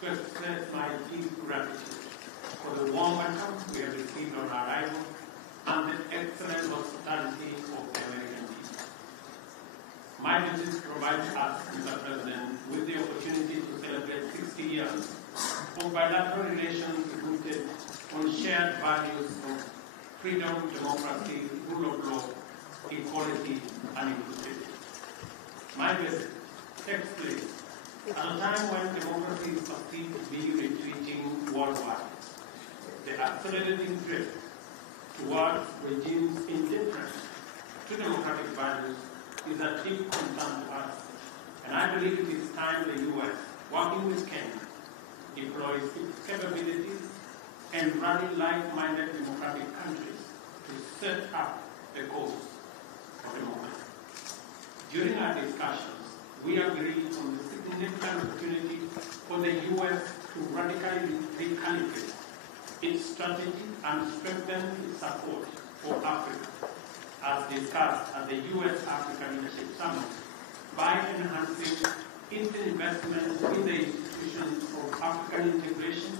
to express my deep gratitude for the warm welcome we have received on arrival and the excellent hospitality of the American people. My visit provides us, Mr. President, with the opportunity to celebrate 60 years of bilateral relations rooted on shared values of freedom, democracy, rule of law, equality, and inclusivity. My visit takes place at a time when democracy is perceived to be retreating worldwide. The accelerating drift towards regimes indifferent to democratic values is a deep concern to us, and I believe it is time the U.S., working with Kenya, deploys its capabilities and rally like-minded democratic countries to set up the course of democracy. During our discussions, we agreed on the significant opportunity for the U.S. to radically recalibrate its strategy and strengthen its support for Africa, as discussed at the U.S.-Africa Leadership Summit, by enhancing its investment in the institutions of African integration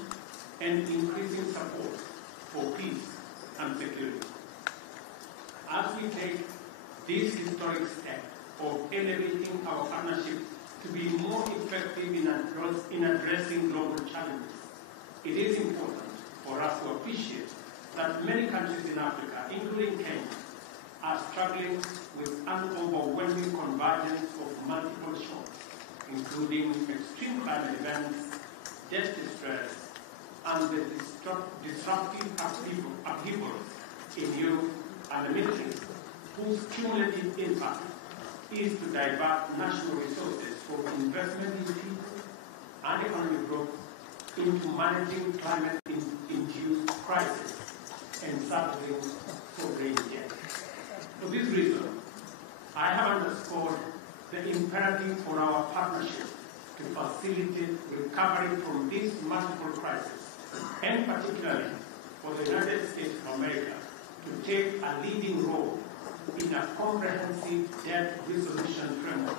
and increasing support for peace and security. As we take this historic step of elevating our partnership to be more effective in addressing global challenges, it is important for us to appreciate that many countries in Africa, including Kenya, are struggling with an overwhelming convergence of multiple shocks, including extreme climate events, debt distress, and the disruptive upheavals in Europe and the Middle East, whose cumulative impact is to divert national resources for investment in people and economic growth into managing climate-induced crises and serving sovereignty. For this reason, I have underscored the imperative for our partnership to facilitate recovery from these multiple crises, and particularly for the United States of America to take a leading role in a comprehensive debt resolution framework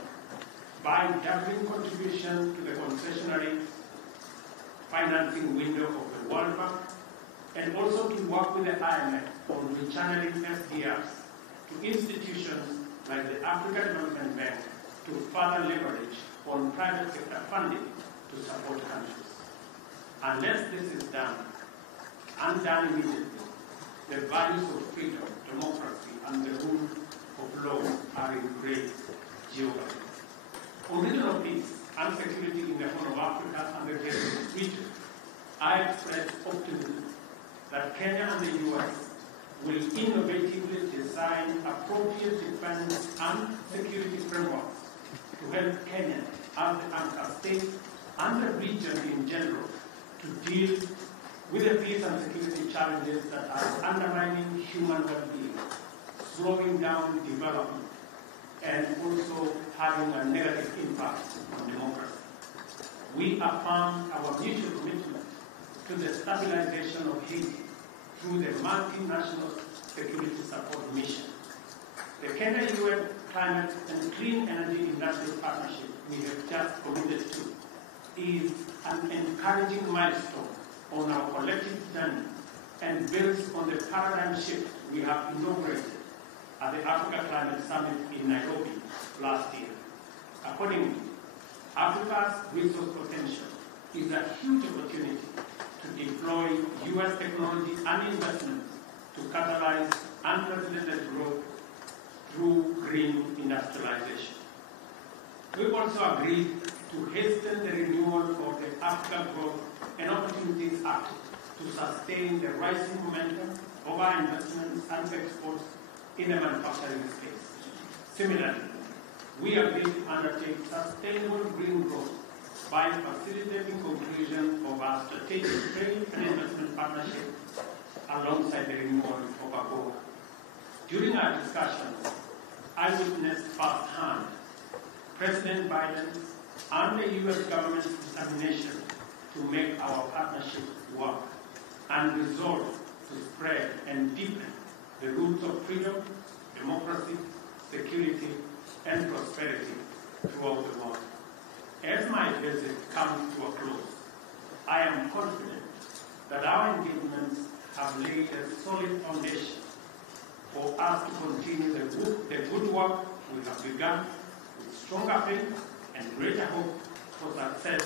by doubling contribution to the concessionary financing window of the World Bank, and also to work with the IMF on rechanneling FDRs to institutions like the African Development Bank to further leverage on private sector funding to support countries. Unless this is done, and done immediately, the values of freedom, democracy, and the rule of law are in great jeopardy. On regional peace and security in the Horn of Africa and the Greater region, I express optimism that Kenya and the U.S. will innovatively design appropriate defense and security frameworks to help Kenya as the anchor state and the region in general to deal with the peace and security challenges that are undermining human well-being, slowing down development, and also having a negative impact on democracy. We affirm our mutual commitment to the stabilization of Haiti through the multinational security support mission. The Kenya-UN Climate and Clean Energy Industrial Partnership we have just committed to is an encouraging milestone on our collective journey and builds on the paradigm shift we have inaugurated at the Africa Climate Summit in Nairobi last year. Accordingly, Africa's resource potential is a huge opportunity to deploy U.S. technology and investment to catalyze unprecedented growth through green industrialization. We've also agreed to hasten the renewal of the Africa Growth and Opportunities Act to sustain the rising momentum of our investments and exports in the manufacturing space. Similarly, we agreed to undertake sustainable green growth by facilitating conclusion of our strategic trade and investment partnership alongside the renewal of AGOA. During our discussions, I witnessed firsthand President Biden's and the U.S. government's determination to make our partnership work and resolve to spread and deepen the roots of freedom, democracy, security, and prosperity throughout the world. As my visit comes to a close, I am confident that our engagements have laid a solid foundation for us to continue the good work we have begun with stronger faith and greater hope for success,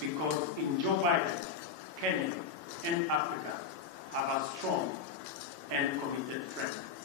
because in Joe Biden, Kenya and Africa have a strong and committed friend.